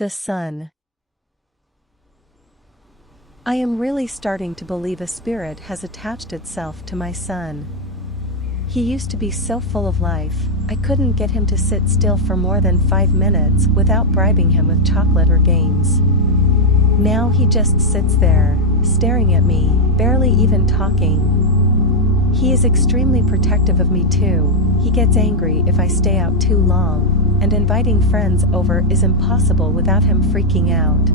The sun. I am really starting to believe a spirit has attached itself to my son. He used to be so full of life, I couldn't get him to sit still for more than 5 minutes without bribing him with chocolate or games. Now he just sits there, staring at me, barely even talking. He is extremely protective of me too. He gets angry if I stay out too long, and inviting friends over is impossible without him freaking out.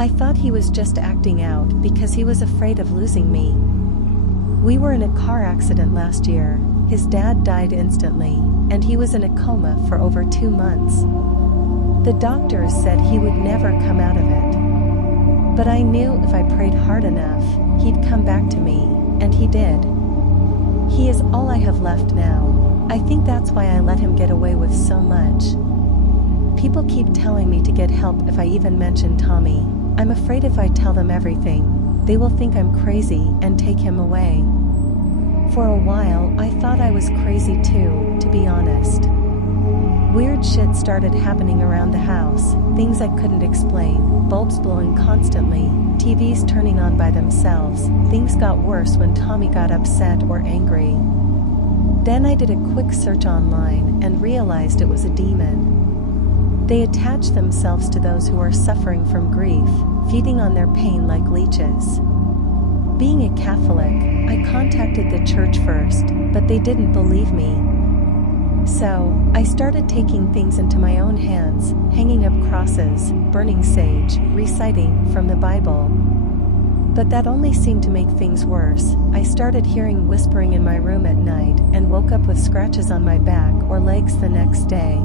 I thought he was just acting out because he was afraid of losing me. We were in a car accident last year. His dad died instantly, and he was in a coma for over 2 months. The doctors said he would never come out of it. But I knew if I prayed hard enough, he'd come back to me, and he did. He is all I have left now. I think that's why I let him get away with so much. People keep telling me to get help if I even mention Tommy. I'm afraid if I tell them everything, they will think I'm crazy and take him away. For a while, I thought I was crazy too, to be honest. Weird shit started happening around the house, things I couldn't explain, bulbs blowing constantly, TVs turning on by themselves. Things got worse when Tommy got upset or angry. Then I did a quick search online and realized it was a demon. They attach themselves to those who are suffering from grief, feeding on their pain like leeches. Being a Catholic, I contacted the church first, but they didn't believe me. So, I started taking things into my own hands, hanging up crosses, burning sage, reciting from the Bible. But that only seemed to make things worse. I started hearing whispering in my room at night and woke up with scratches on my back or legs the next day.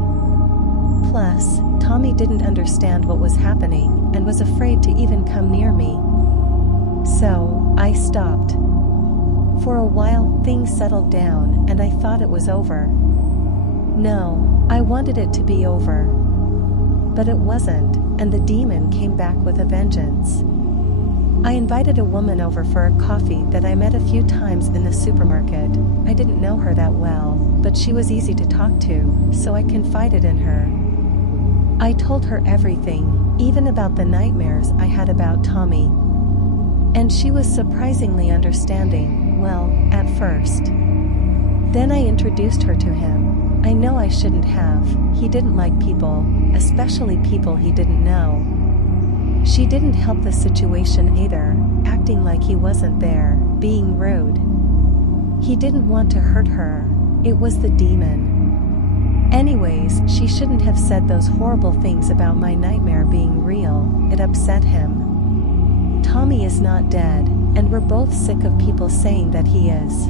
Plus, Tommy didn't understand what was happening and was afraid to even come near me. So, I stopped. For a while, things settled down and I thought it was over. No, I wanted it to be over. But it wasn't, and the demon came back with a vengeance. I invited a woman over for a coffee that I met a few times in the supermarket. I didn't know her that well, but she was easy to talk to, so I confided in her. I told her everything, even about the nightmares I had about Tommy. And she was surprisingly understanding, well, at first. Then I introduced her to him. I know I shouldn't have. He didn't like people, especially people he didn't know. She didn't help the situation either, acting like he wasn't there, being rude. He didn't want to hurt her. It was the demon. Anyways, she shouldn't have said those horrible things about my nightmare being real. It upset him. Tommy is not dead, and we're both sick of people saying that he is.